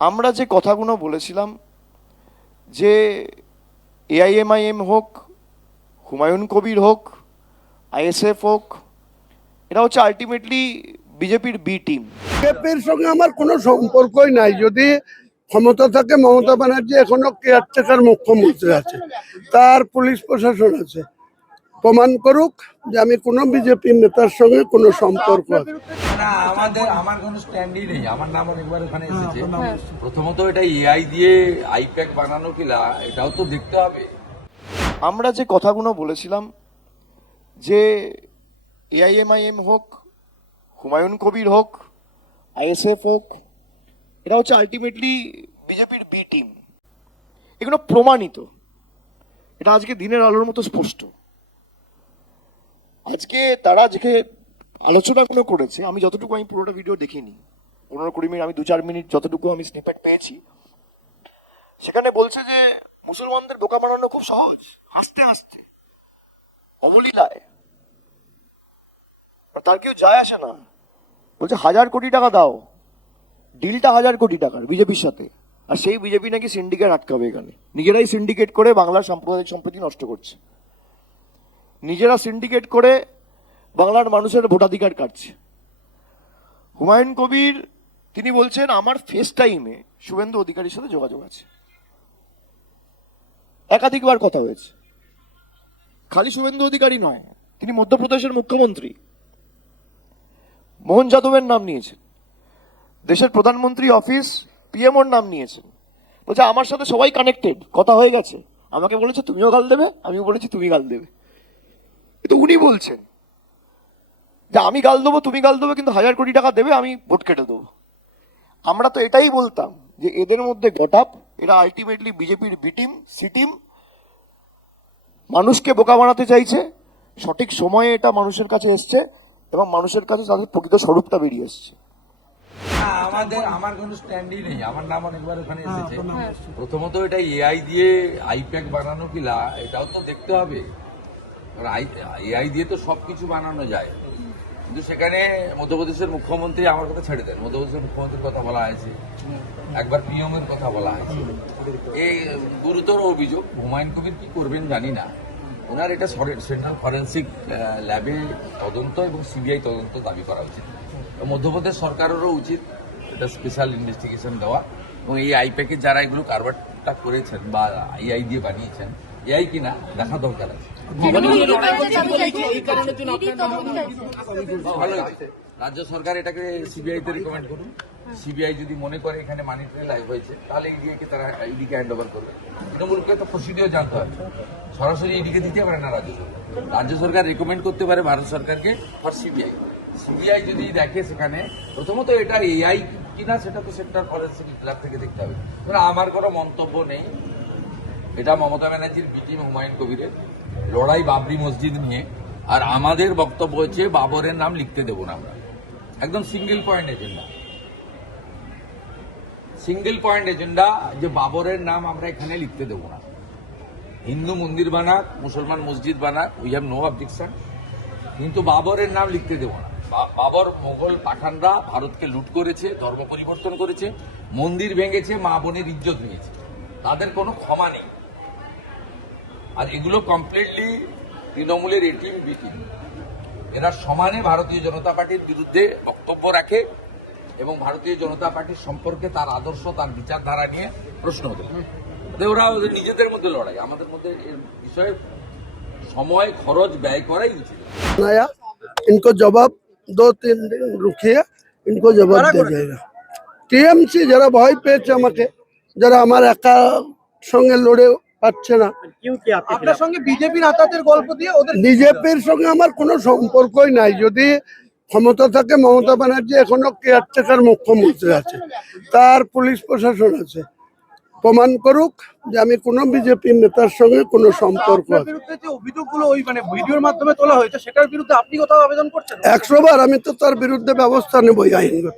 আমরা যে কথাগুলো বলেছিলাম যে এআইএমআইএম হোক, হুমায়ুন কবির হোক, আইএসএফ হোক, এটা হচ্ছে আলটিমেটলি বিজেপির বি টিম। বিজেপির সঙ্গে আমার কোনো সম্পর্কই নাই। যদি ক্ষমতা থাকে, মমতা ব্যানার্জি এখনো কেয়ারটেকার মুখ্যমন্ত্রী আছে, তার পুলিশ প্রশাসন আছে। প্রমাণ করুক যে আমি কোনো বিজেপি নেতার সঙ্গে কোনো সম্পর্ক আছে। না, আমার কোনো স্ট্যান্ডই নেই। আমার নাম অনেকবার ওখানে এসেছে। প্রথমত এটা এআই দিয়ে আইপ্যাক বানানো কিনা এটাও তো দেখতে হবে। আমরা যে কথাগুলো বলেছিলাম যে এআইএমআইএম হোক, হুমায়ুন কবির হোক, আইএসএফ হোক, এটা হচ্ছে আলটিমেটলি বিজেপির বি টিম, এগুলো প্রমাণিত। এটা আজকে দিনের আলোর মতো স্পষ্ট। আজকে তারা যে আলোচনাগুলো করেছে, আমি যতটুকু আমি পুরোটা ভিডিও দেখিনি, 15-20 মিনিট, আমি 2-4 মিনিট যতটুকু আমি স্নিপেট পেয়েছি, সেখানে বলছে যে মুসলমানদের বোকা বানানো খুব সহজ, হাসতে হাসতে, অবলীলায়, আর তার কেউ যায় আসে না। বলছে 1000 কোটি টাকা দাও, ডিলটা 1000 কোটি টাকার বিজেপির সাথে, আর সেই বিজেপি নাকি সিন্ডিকেট আটকাবে। এখানে নিজেরাই সিন্ডিকেট করে বাংলার সাম্প্রদায়িক সম্প্রীতি নষ্ট করছে, নিজেরা সিন্ডিকেট করে বাংলার মানুষের ভোটাধিকার কাটছে। হুমায়ুন কবির তিনি বলছেন আমার ফেস টাইমে শুভেন্দু অধিকারীর সাথে যোগাযোগ আছে, একাধিকবার কথা হয়েছে। খালি শুভেন্দু অধিকারী নয়, তিনি মধ্যপ্রদেশের মুখ্যমন্ত্রী মোহন যাদবের নাম নিয়েছেন, দেশের প্রধানমন্ত্রী অফিস পিএমওর নাম নিয়েছেন। বলছে আমার সাথে সবাই কানেক্টেড, কথা হয়ে গেছে। আমাকে বলেছে তুমিও গাল দেবে, আমিও বলেছি তুমি গাল দেবে। তো উনি বলছেন যে আমি গাল দেবো, তুমি গাল দেবে, কিন্তু 1000 কোটি টাকা দেবে, আমি ভোট কেটে দেবো। আমরা তো এটাই বলতাম যে এদের মধ্যে গটাপ, এরা আলটিমেটলি বিজেপির বি টিম, সি টিম, মানুষকে বোকা বানাতে চাইছে। সঠিক সময়ে এটা মানুষের কাছে এসছে এবং মানুষের কাছে তাদের প্রকৃত স্বরূপটা বেরিয়ে এসছে। না, আমার কোনো স্ট্যান্ডই নেই। আমার নাম অনেকবার ওখানে এসেছে। প্রথমত এটা এআই দিয়ে আইপ্যাক বানানো কিনা এটাও তো দেখতে হবে। এআই দিয়ে তো সবকিছু বানানো যায়, কিন্তু সেখানে মধ্যপ্রদেশের মুখ্যমন্ত্রী, আমার কথা ছেড়ে দেন, মধ্যপ্রদেশের মুখ্যমন্ত্রীর কথা বলা হয়েছে, একবার পিএমের কথা বলা হয়েছে। এই গুরুতর অভিযোগ। হুমায়ুন কবির কি করবেন জানি না। ওনার এটা সেন্ট্রাল ফরেন্সিক ল্যাবে তদন্ত এবং সিবিআই তদন্ত দাবি করা উচিত। মধ্যপ্রদেশ সরকারেরও উচিত এটা স্পেশাল ইনভেস্টিগেশন দেওয়া, এবং এই আইপ্যাকে যারা এগুলো কারবারটা করেছেন বা এআই দিয়ে বানিয়েছেন, এআই কিনা দেখা দরকার আছে। ভালো হয়েছে। রাজ্য সরকার এটাকে সিবিআই তে রিকমেন্ড করুন। সিবিআই যদি মনে করে এখানে মানি ট্রেল হয়েছে, তাহলে ইডিকে তারা ইডিকে হ্যান্ড ওভার করবে। তৃণমূলকে তো প্রসিডিওর জানতে হবে, সরাসরি ইডিকে দিতে পারে না রাজ্য সরকার। রাজ্য সরকার রেকমেন্ড করতে পারে ভারত সরকারকে ফর সিবিআই। সিবিআই যদি দেখে সেখানে, প্রথমত এটা এআই কিনা সেটা তো সেন্ট্রাল ফরেন্সিক ল্যাব থেকে দেখতে হবে। আমার কোনো মন্তব্য নেই। এটা মমতা ব্যানার্জির বিটিম হুমায়ুন কবিরের লড়াই বাবরি মসজিদ নিয়ে, আর আমাদের বক্তব্য হচ্ছে বাবরের নাম লিখতে দেব না আমরা। একদম single point agenda, single point agenda যে বাবরের নাম আমরা এখানে লিখতে দেব না। হিন্দু মন্দির বানাক, মুসলমান মসজিদ বানাক, উই হ্যাভ নো অবজেকশন, কিন্তু বাবরের নাম লিখতে দেব না। বাবর মোগল পাঠানরা ভারতকে লুট করেছে, ধর্ম পরিবর্তন করেছে, মন্দির ভেঙেছে, মা বোনের ইজ্জত নিয়েছে, তাদের কোনো ক্ষমা নেই। আর এগুলো কমপ্লিটলি তৃণমূলের এটিম বিটিম, এরা সমানে ভারতীয় জনতা পার্টির বিরুদ্ধে বক্তব্য রাখে এবং ভারতীয় জনতা পার্টির সম্পর্কে তার আদর্শ, তার বিচারধারা নিয়ে প্রশ্ন হতে পারে। ওরা ওদের নিজেদের মধ্যে লড়াই, আমাদের মধ্যে এর বিষয়ে সময় খরচ ব্যয় করাই উচিত। नया इनको जवाब 2-3 दिन रुकिए, इनको जवाब दे जाएगा। টিএমসি যারা ভয় পেয়েছে আমাকে, যারা আমার একা সঙ্গে লড়ে পাচ্ছে না, আপনার সঙ্গে বিজেপির আতাতের গল্প দিয়ে ওদের বিজেপির সঙ্গে আমার কোনো সম্পর্কই নাই। যদি ক্ষমতা থাকে, মমতা ব্যানার্জি এখনো কেয়ারটেকার মুখ্যমন্ত্রী আছে, তার পুলিশ প্রশাসন আছে। প্রমাণ করুক যে আমি কোনো বিজেপি নেতার সঙ্গে কোনো সম্পর্ক আপনার আছে। বিরুদ্ধে যে অভিযোগগুলো ওই ভিডিওর মাধ্যমে তোলা হয়েছে, সেটার বিরুদ্ধে আপনি কোথাও আবেদন করছেন? 100 বার আমি তো তার বিরুদ্ধে ব্যবস্থা নেবই আইনগত।